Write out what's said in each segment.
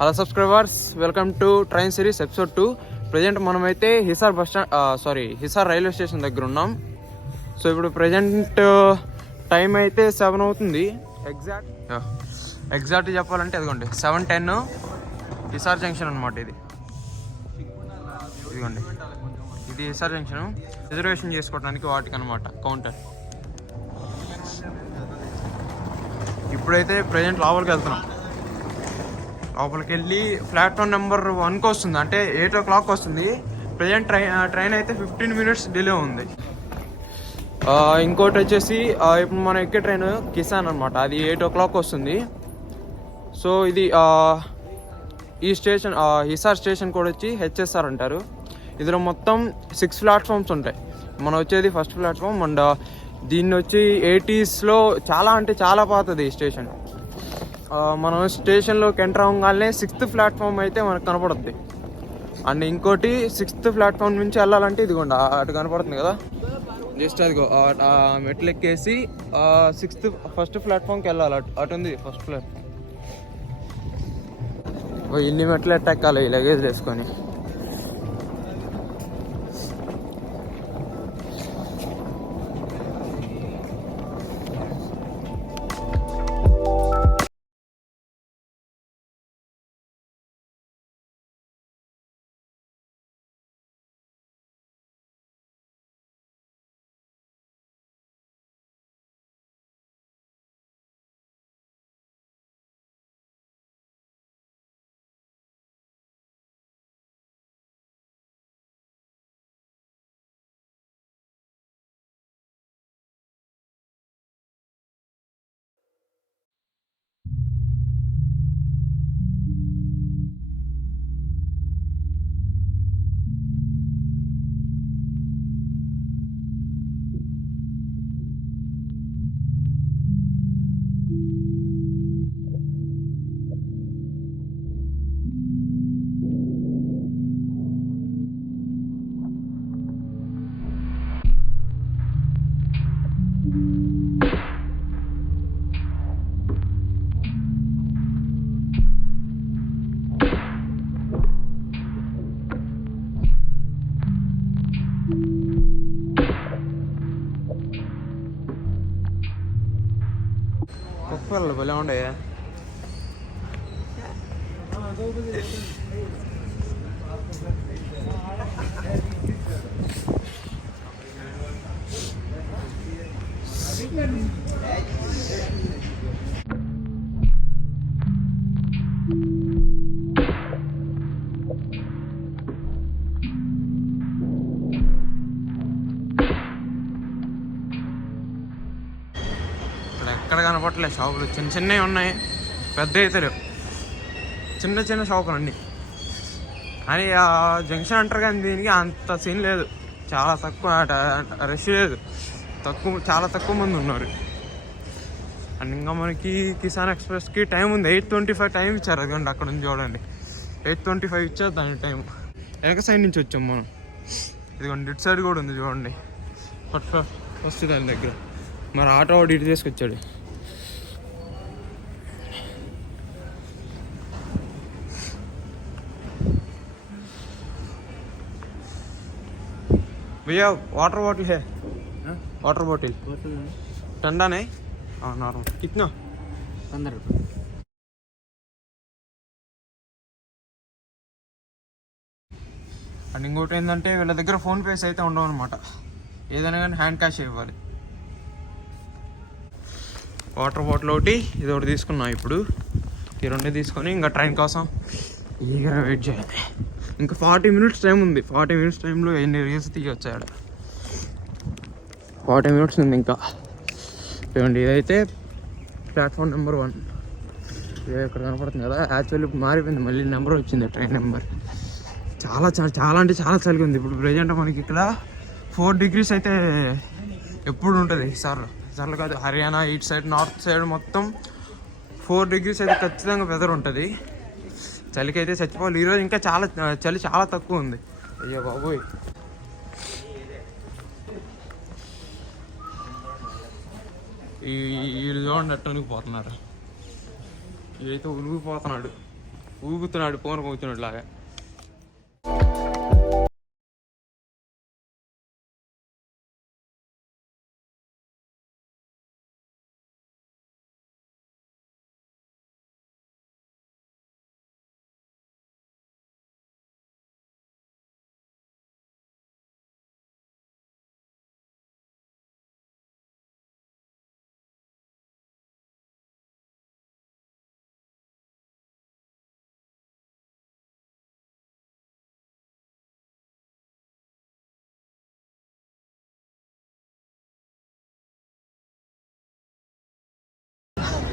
Hello subscribers, welcome to train series episode 2. Present మనమైతే Hisar railway station దగ్గర ఉన్నాం. So ఇప్పుడు ప్రజెంట్ టైం అయితే 7 అవుతుంది. ఎగ్జాక్ట్ చెప్పాలంటే అదిగోండి 7:10 హిసార్ జంక్షన్ అనమాట. ఇదిగోండి, ఇది హిసార్ జంక్షన్. రిజర్వేషన్ చేసుకోవడానికి వాటికి అనమాట కౌంటర్. ఇప్పుడైతే ప్రజెంట్ లోపలికి వెళ్తున్నాం. లోపలికి వెళ్ళి ప్లాట్ఫామ్ నెంబర్ 1కి వస్తుంది, అంటే 8 o'clock వస్తుంది. ప్రజెంట్ ట్రైన్ అయితే 15 minutes డిలే ఉంది. ఇంకోటి వచ్చేసి ఇప్పుడు మనం ఎక్కే ట్రైన్ కిసాన్ అనమాట, అది 8 o'clock వస్తుంది. సో ఇది ఈ స్టేషన్ హిసార్ స్టేషన్ కూడా వచ్చి హెచ్ఎస్ఆర్ అంటారు. ఇందులో మొత్తం 6 platforms ఉంటాయి. మనం వచ్చేది ఫస్ట్ ప్లాట్ఫామ్. అండ్ దీన్ని వచ్చి 80s చాలా అంటే చాలా పాతది ఈ స్టేషన్. మనం స్టేషన్లోకి ఎంటర్ అవ్వగానే 6th platform అయితే మనకు కనపడుద్ది. అండ్ ఇంకోటి 6th platform నుంచి వెళ్ళాలంటే ఇదిగోండి అటు కనపడుతుంది కదా, జస్ట్ అదిగో మెట్లు ఎక్కేసి ఫస్ట్ ప్లాట్ఫామ్కి వెళ్ళాలి. అటు ఉంది ఫస్ట్ ప్లాట్ఫామ్. ఇన్ని మెట్లు ఎట్టెక్కాలి ఈ లగేజ్ వేసుకొని. కుక్కలు భలే ఉండే. ఎక్కడ కనపడలేదు షాపులు, చిన్న చిన్నవి ఉన్నాయి, పెద్ద అయితే లేవు. చిన్న చిన్న షాపులు అన్నీ. అని ఆ జంక్షన్ అంటారు కానీ దీనికి అంత సీన్ లేదు, చాలా తక్కువ రష్ లేదు, చాలా తక్కువ మంది ఉన్నారు. అండ్ ఇంకా మనకి కిసాన్ ఎక్స్ప్రెస్కి టైం ఉంది, 8:25 టైం ఇచ్చారు. అదిగోండి అక్కడ ఉంది చూడండి, 8:25 ఇచ్చారు దాని టైం. వెనక సైడ్ నుంచి వచ్చాం మనం. ఇదిగోండి ఇటు సైడ్ కూడా ఉంది చూడండి, ఫస్ట్ దాని దగ్గర. మరి ఆటో వాడు ఇటు తీసుకొచ్చాడు. भैया वाटर बॉटल है? वाटर बॉटल ठंडा नहीं? हाँ नॉर्मल. कितना? 15 रुपये. అండ్ ఇంకోటి ఏంటంటే వీళ్ళ దగ్గర ఫోన్పేస్ అయితే ఉండవు అనమాట, ఏదైనా కానీ హ్యాండ్ క్యాష్ ఇవ్వాలి. వాటర్ బాటిల్ ఒకటి, ఇది ఒకటి తీసుకున్నాం. ఇప్పుడు ఈ రెండు తీసుకొని ఇంకా ట్రైన్ కోసం ఈగగా వెయిట్ చేయాలి. ఇంకా 40 minutes టైం ఉంది. 40 minutes టైంలో ఎన్ని రీల్స్ తీయొచ్చాడు. 40 minutes ఉంది ఇంకా. చూడండి ఇదైతే ప్లాట్ఫామ్ నెంబర్ 1. ఇది ఇక్కడ కనపడుతుంది కదా, యాక్చువల్లీ ఇప్పుడు మారిపోయింది, మళ్ళీ నెంబర్ వచ్చింది ట్రైన్ నెంబర్. చాలా చాలా చాలా అంటే చాలా చలిగా ఉంది. ఇప్పుడు ప్రజెంట్ మనకి ఇక్కడ 4 degrees అయితే ఎప్పుడు ఉంటుంది సార్లు కాదు, హర్యానా ఇటు సైడ్ నార్త్ సైడ్ మొత్తం 4 degrees అయితే ఖచ్చితంగా వెదర్ ఉంటుంది. చలికి అయితే చచ్చిపోవాలి. ఈరోజు ఇంకా చలి చాలా తక్కువ ఉంది. అయ్యో బాబోయ్. వీళ్ళు చూడండి అట్ట ఉనికిపోతున్నారు. ఇదైతే ఉనికిపోతున్నాడు. ఊగుతున్నాడు ఫోన్ కూర్చున్నట్లాగా.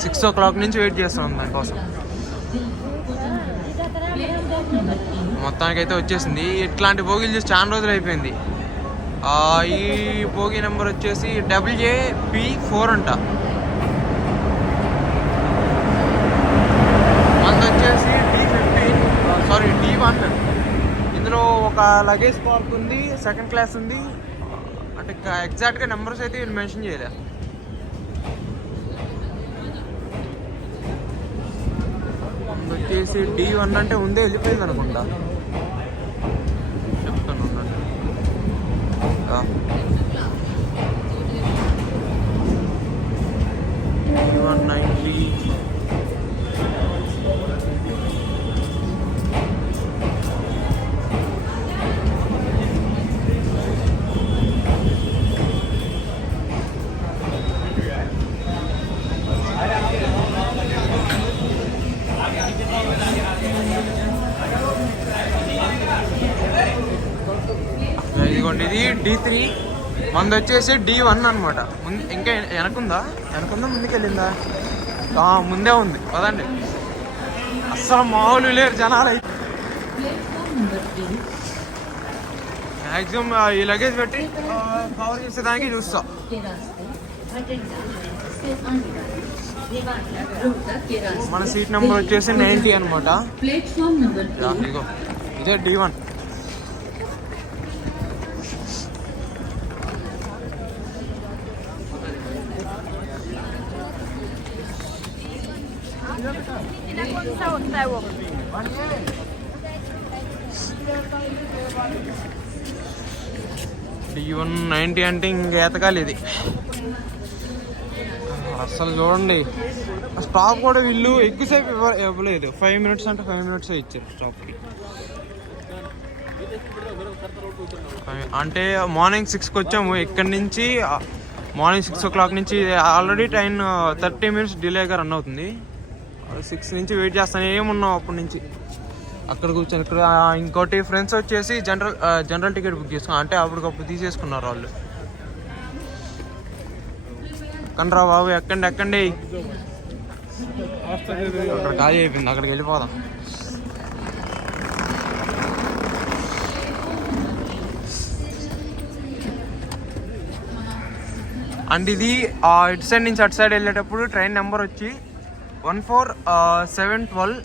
సిక్స్ ఓ క్లాక్ నుంచి వెయిట్ చేస్తున్నాం దానికోసం. మొత్తానికైతే వచ్చేసింది. ఇట్లాంటి బోగీలు చూసి చాలా రోజులు అయిపోయింది. ఈ బోగీ నెంబర్ వచ్చేసి WJP4 అంట. మనది వచ్చేసి D1. ఇందులో ఒక లగేజ్ పార్క్ ఉంది, సెకండ్ క్లాస్ ఉంది. అంటే ఎగ్జాక్ట్గా నెంబర్స్ అయితే వీళ్ళు మెన్షన్ చేయలే. వచ్చేసి D1 అంటే ముందే వెళ్ళిపోయింది అనుకుంటా. చెప్తాను D190. ఇదిగోండి, ఇది D3. మనది వచ్చేసి D1 అనమాట. ఇంకా వెనకుందా ముందుకు వెళ్ళిందా? ముందే ఉంది. పదండి. అస్సలు మామూలు లేరు జనాలు అయితే. మ్యాక్సిమం ఈ లగేజ్ పెట్టి కవర్ చేసేదానికి చూస్తా. మన సీట్ నెంబర్ వచ్చేసి 90 అనమాట. ఇదిగో ఇదే D1. D190 అంటే ఇంక ఎతకాలి ఇది. అసలు చూడండి, స్టాప్ కూడా వీళ్ళు ఎక్కువసేపు ఇవ్వలేదు. 5 మినిట్స్ అంటే 5 మినిట్స్ ఇచ్చారు స్టాప్కి. అంటే మార్నింగ్ 6కి వచ్చాము ఇక్కడి నుంచి. మార్నింగ్ 6 o'clock నుంచి ఆల్రెడీ ట్రైన్ 30 minutes డిలేగా రన్ అవుతుంది. 6 నుంచి వెయిట్ చేస్తాను ఏమున్నాం అప్పటి నుంచి. అక్కడ కూర్చొని ఇక్కడ ఇంకోటి ఫ్రెండ్స్ వచ్చేసి జనరల్ టికెట్ బుక్ చేసుకున్నాం. అంటే అప్పటికప్పుడు తీసేసుకున్నారు వాళ్ళు. ఎక్కండి రా బాబు, ఎక్కండి. అక్కడ ఖాళీ అయిపోయింది, అక్కడికి వెళ్ళిపోదాం. అండ్ ఇది ఇటు సైడ్ నుంచి అటు సైడ్ వెళ్ళేటప్పుడు ట్రైన్ నెంబర్ వచ్చి 14712.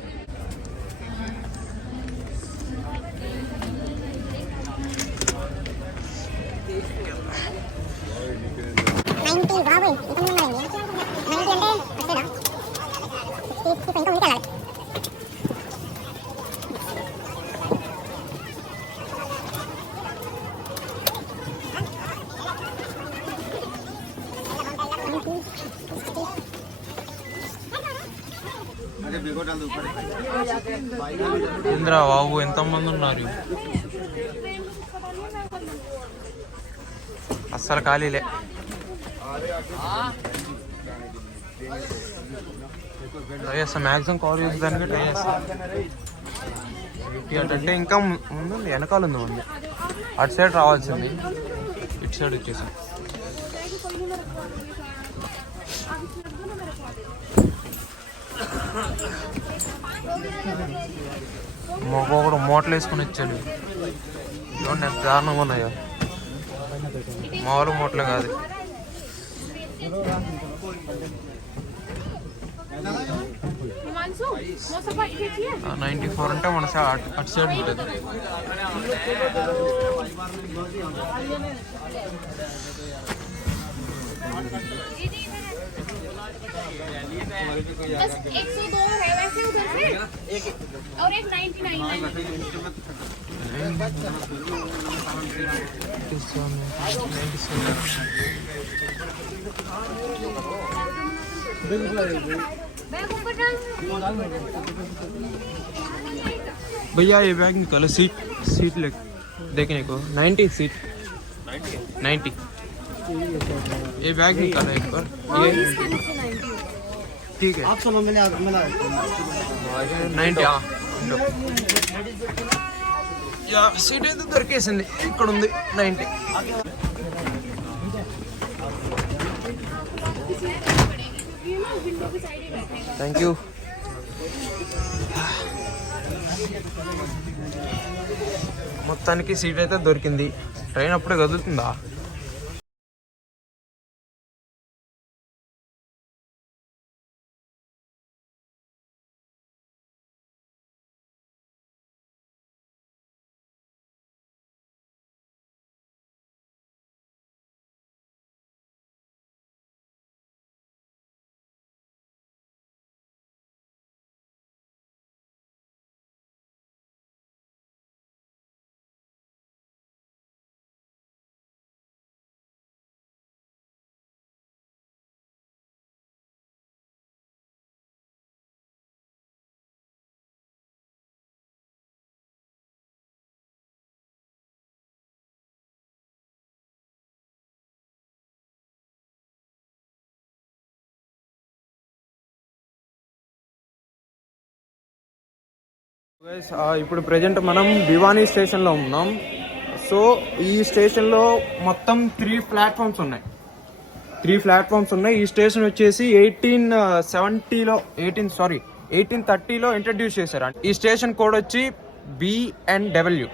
ఇంద్రా బాబు ఎంతమంది ఉన్నారు, అస్సలు ఖాళీలే. ట్రై చేస్తాం, మ్యాక్సిమం కవర్ చేసేదానికి ట్రై చేస్తాం. అంటే ఇంకా ముందు వెనకాల ఉంది ముందు, అటు సైడ్ రావాల్సింది, ఇటు సైడ్ వచ్చేసాం. మొగోడు మూటలు వేసుకుని వచ్చాడు. చూడండి ఎంత దారుణంగా ఉన్నాయో, మామూలు మూటలు కాదు. 94 అంటే మన అటు సైడ్ ఉంటుంది. बस 102 है वैसे उधर से और एक 99 है। भैया ये बैग निकालो, सीट ले देखने को 90 सीट 90 ये बैग निकालो एक बार। ये ठीक है आप सुनो मैंने 90 యా సీట్ అయితే దొరికేసింది, ఇక్కడ ఉంది 90. Thank you. మొత్తానికి సీట్ అయితే దొరికింది. ట్రైన్ అప్పుడే కదులుతుందా? ఇప్పుడు ప్రజెంట్ మనం భివానీ స్టేషన్లో ఉన్నాం. సో ఈ స్టేషన్లో మొత్తం 3 ప్లాట్ఫామ్స్ ఉన్నాయి. ఈ స్టేషన్ వచ్చేసి 1830లో ఇంట్రడ్యూస్ చేశారు. ఈ స్టేషన్ కోడ్ వచ్చి BNW.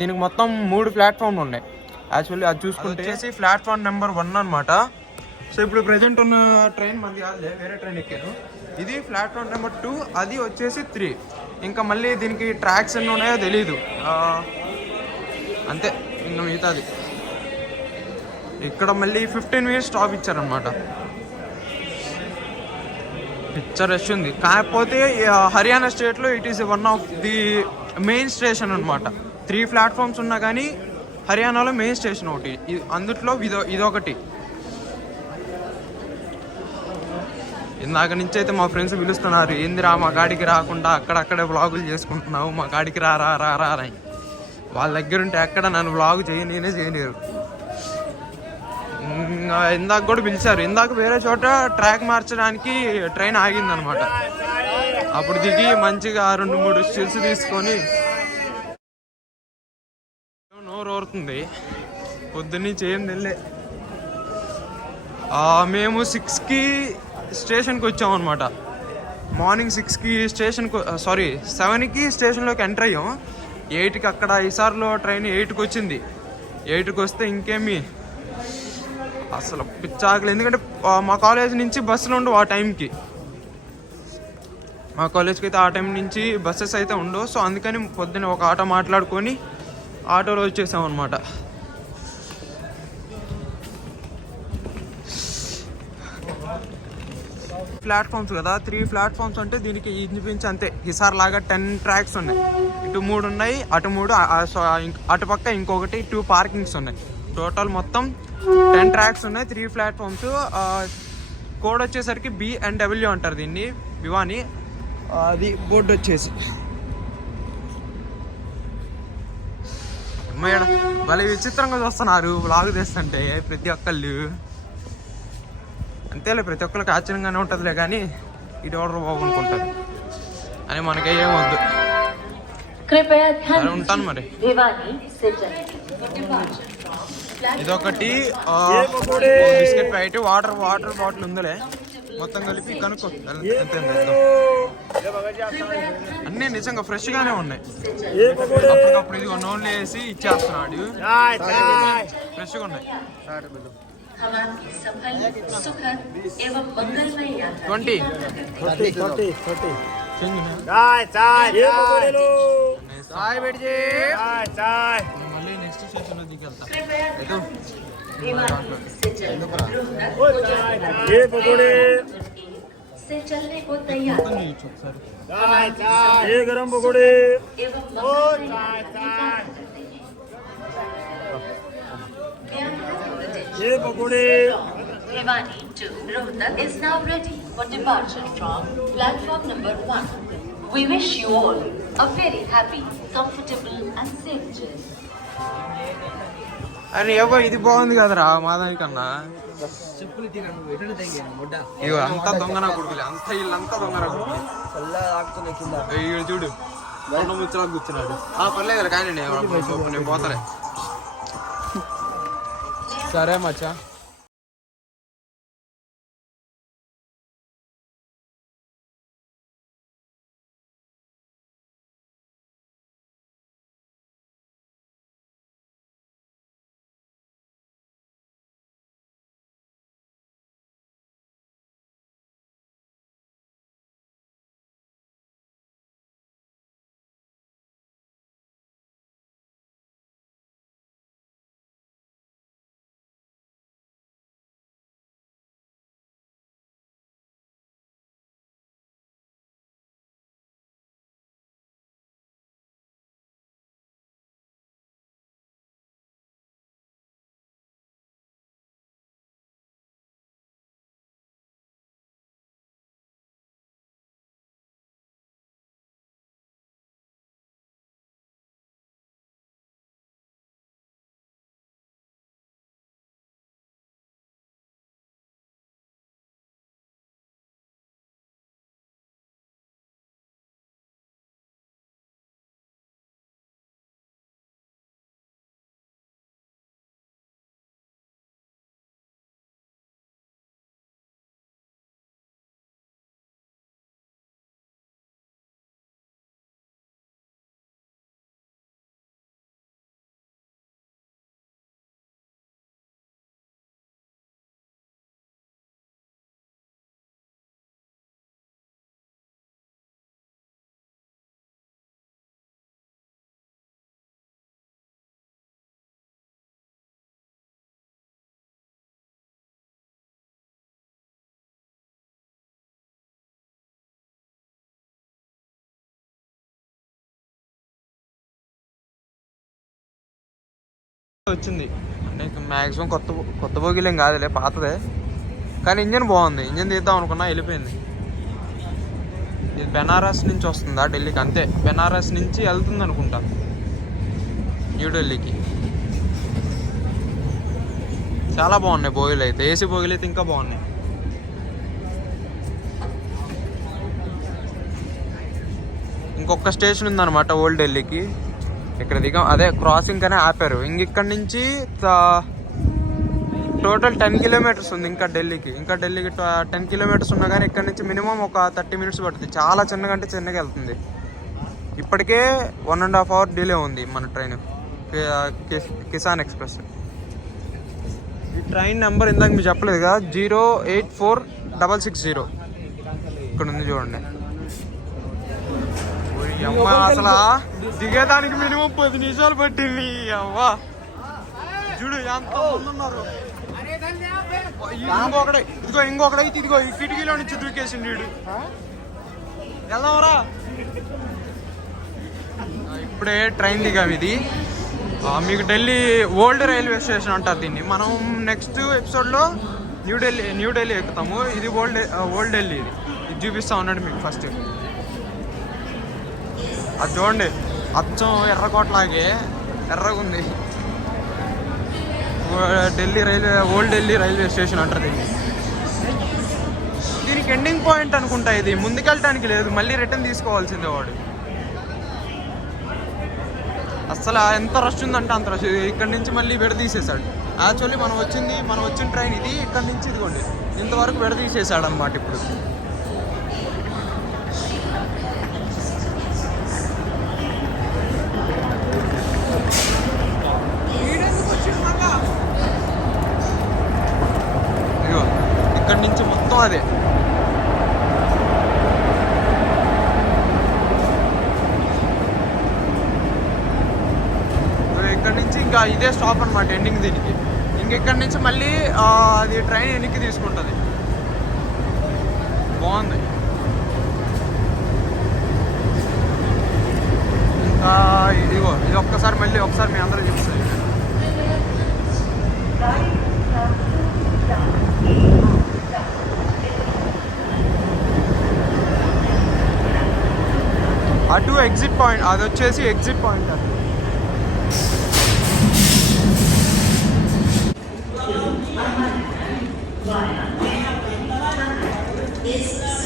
దీనికి మొత్తం 3 ప్లాట్ఫామ్లు ఉన్నాయి. యాక్చువల్లీ అది చూసుకుంటే వచ్చేసి ప్లాట్ఫామ్ నెంబర్ 1 అనమాట. సో ఇప్పుడు ప్రజెంట్ ఉన్న ట్రైన్ మంది కాదులే, వేరే ట్రైన్ ఎక్కాను. ఇది ప్లాట్ఫామ్ నెంబర్ 2, అది వచ్చేసి 3. ఇంకా మళ్ళీ దీనికి ట్రాక్స్ ఎన్ని ఉన్నాయో తెలీదు, అంతే. ఇంకా మిగతాది ఇక్కడ మళ్ళీ 15 మినిట్స్ స్టాప్ ఇచ్చారనమాట. పిక్చర్ రష్ ఉంది. కాకపోతే హర్యానా స్టేట్లో it is one of the main station అనమాట. 3 ప్లాట్ఫామ్స్ ఉన్నా కానీ హర్యానాలో మెయిన్ స్టేషన్ ఒకటి, అందుట్లో ఇదొకటి. ఇందాక నుంచి అయితే మా ఫ్రెండ్స్ పిలుస్తున్నారు, ఏందిరా మా గాడికి రాకుండా అక్కడక్కడే వ్లాగులు చేసుకుంటున్నావు, మా గాడికి రా అని. వాళ్ళ దగ్గర ఉంటే ఎక్కడ నన్ను వ్లాగ్ చేయలేరు. ఇందాక కూడా పిలిచారు. ఇందాక వేరే చోట ట్రాక్ మార్చడానికి ట్రైన్ ఆగిందనమాట. అప్పుడు దిగి మంచిగా 2-3 స్టిల్స్ తీసుకొని నోరు ఊరుతుంది. పొద్దున్నీ ఏం తెల్లే. మేము 6కి స్టేషన్కి వచ్చామన్నమాట. మార్నింగ్ 6కి 7కి స్టేషన్లోకి ఎంటర్ అయ్యాం. 8కి అక్కడ ఈసారిలో ట్రైన్ 8కి వచ్చింది. 8కి వస్తే ఇంకేమి అసలు పిచ్చాకలి. ఎందుకంటే మా కాలేజ్ నుంచి బస్సులు ఉండవు ఆ టైంకి. మా కాలేజ్కి అయితే ఆ టైం నుంచి బస్సెస్ అయితే ఉండవు. సో అందుకని పొద్దున్న ఒక ఆటో మాట్లాడుకొని ఆటోలో వచ్చేసామన్నమాట. ప్లాట్ఫామ్స్ కదా, 3 ప్లాట్ఫామ్స్ అంటే దీనికి ఇంచుమించు అంతే. ఈసారి లాగా 10 ట్రాక్స్ ఉన్నాయి. ఇటు 3 ఉన్నాయి, అటు 3, అటుపక్క ఇంకొకటి 2 పార్కింగ్స్ ఉన్నాయి. టోటల్ మొత్తం 10 ట్రాక్స్ ఉన్నాయి, 3 ప్లాట్ఫామ్స్. కోడ్ వచ్చేసరికి BNW అంటారు దీన్ని, భివానీ. అది బోర్డు వచ్చేసి మేడం భలే విచిత్రంగా చూస్తున్నారు వ్లాగ్ చేస్తుంటే ప్రతి ఒక్కళ్ళు. అంతేలే, ప్రతి ఒక్కరికి ఆశ్చర్యంగానే ఉంటుందిలే, కానీ ఇది ఆర్డర్ బాగునుకుంటారు అని మనకి ఏమొద్దు. ఉంటాను మరి. ఇదొకటి బిస్కెట్ ప్యాకెట్, వాటర్ బాటిల్ ఉందిలే, మొత్తం కలిపి కనుక్కో. అన్నీ నిజంగా ఫ్రెష్గానే ఉన్నాయి. అప్పటికప్పుడు ఇది నోన్లు వేసి ఇచ్చేస్తున్నాడు, ఫ్రెష్గా ఉన్నాయి. 20 మళ్ళీ నెక్స్ట్ స్టేషన్లో దిగెళ్తా. से चलने को तैयार है। ये गरम पकौड़े एवं मंगल करते हैं। ये पकौड़े Bhiwani to Rohtak is now ready for departure from platform number 1. We wish you all a very happy, comfortable and safe journey. అని ఏవో ఇది బాగుంది కదరా మాధవి కన్నా. ఇగో అంతా దొంగన కొడుకులే, అంత వీళ్ళంతా దొంగన కొడుకులే. వీడు చూడు దొంగ ముచ్చలా కూర్చున్నాడు. పర్లేదు కానీ నేను పోతలే. సరే మచ్చా. వచ్చింది నీకు మ్యాక్సిమం కొత్త బోగిలేం కాదులే, పాతదే. కానీ ఇంజన్ బాగుంది. ఇంజన్ తీద్దాం అనుకున్నా, వెళ్ళిపోయింది. ఇది బెనారస్ నుంచి వస్తుందా ఢిల్లీకి? అంతే, బెనారస్ నుంచి వెళ్తుంది అనుకుంటా న్యూఢిల్లీకి. చాలా బాగున్నాయి బోగిలు అయితే. ఏసీ బోగిలు అయితే ఇంకా బాగున్నాయి. ఇంకొక స్టేషన్ ఉందన్నమాట ఓల్డ్ ఢిల్లీకి. ఇక్కడ దిగాం, అదే క్రాసింగ్ అనే ఆపారు. ఇక్కడ నుంచి టోటల్ 10 కిలోమీటర్స్ ఉంది ఇంకా ఢిల్లీకి. 10 కిలోమీటర్స్ ఉన్నా కానీ ఇక్కడ నుంచి మినిమం ఒక 30 మినిట్స్ పడుతుంది. చాలా చిన్నగా అంటే చిన్నగా వెళ్తుంది. ఇప్పటికే 1.5 అవర్ డిలే ఉంది మన ట్రైన్, కిసాన్ ఎక్స్ప్రెస్. ఈ ట్రైన్ నెంబర్ ఇందాక మీకు చెప్పలేదుగా, 084660 ఇక్కడ ఉంది చూడండి. అమ్మ అసలు దిగేదానికి మినిమం 10 నిమిషాలు పట్టింది. అవ్వా చూడు ఎంత మంది ఉన్నారు. ఇంకొకడైతే ఇదిగో ఈ కిటికీలో నుంచి దూకేసిండు వీడు. వెళ్దాంరా. ఇప్పుడే ట్రైన్ దిగాం. ఇది మీకు ఢిల్లీ ఓల్డ్ రైల్వే స్టేషన్ అంటారు దీన్ని. మనం నెక్స్ట్ ఎపిసోడ్లో న్యూ ఢిల్లీ ఎక్కుతాము. ఇది ఓల్డ్ ఢిల్లీ. ఇది చూపిస్తా ఉన్నాడు మీకు ఫస్ట్. అది చూడండి, అచ్చం ఎర్రకోటలాగే ఎర్రగా ఉంది. ఓల్డ్ ఢిల్లీ రైల్వే స్టేషన్ అంటారు దీన్ని. దీనికి ఎండింగ్ పాయింట్ అనుకుంటా. ఇది ముందుకెళ్ళటానికి లేదు, మళ్ళీ రిటర్న్ తీసుకోవాల్సిందే వాడు. అసలు ఎంత రష్ ఉందంటే అంత రష్. ఇక్కడ నుంచి మళ్ళీ విడదీసేసాడు. యాక్చువల్లీ మనం వచ్చిన ట్రైన్ ఇది. ఇక్కడ నుంచి ఇదిగోండి ఇంతవరకు విడదీసేసాడు అనమాట. ఇప్పుడు ఇక్కడి నుంచి మొత్తం అదే. ఇక్కడ నుంచి ఇంకా ఇదే స్టాప్ అనమాట, ఎండింగ్ దీనికి. ఇంకెక్కడి నుంచి మళ్ళీ అది ట్రైన్ వెనక్కి తీసుకుంటుంది. బాగుంది. ఇంకా ఇదిగో ఇది ఒక్కసారి మళ్ళీ ఒకసారి మీ అందరూ చూపిస్తాను. అటు ఎగ్జిట్ పాయింట్, అది వచ్చేసి ఎగ్జిట్ పాయింట్. అది is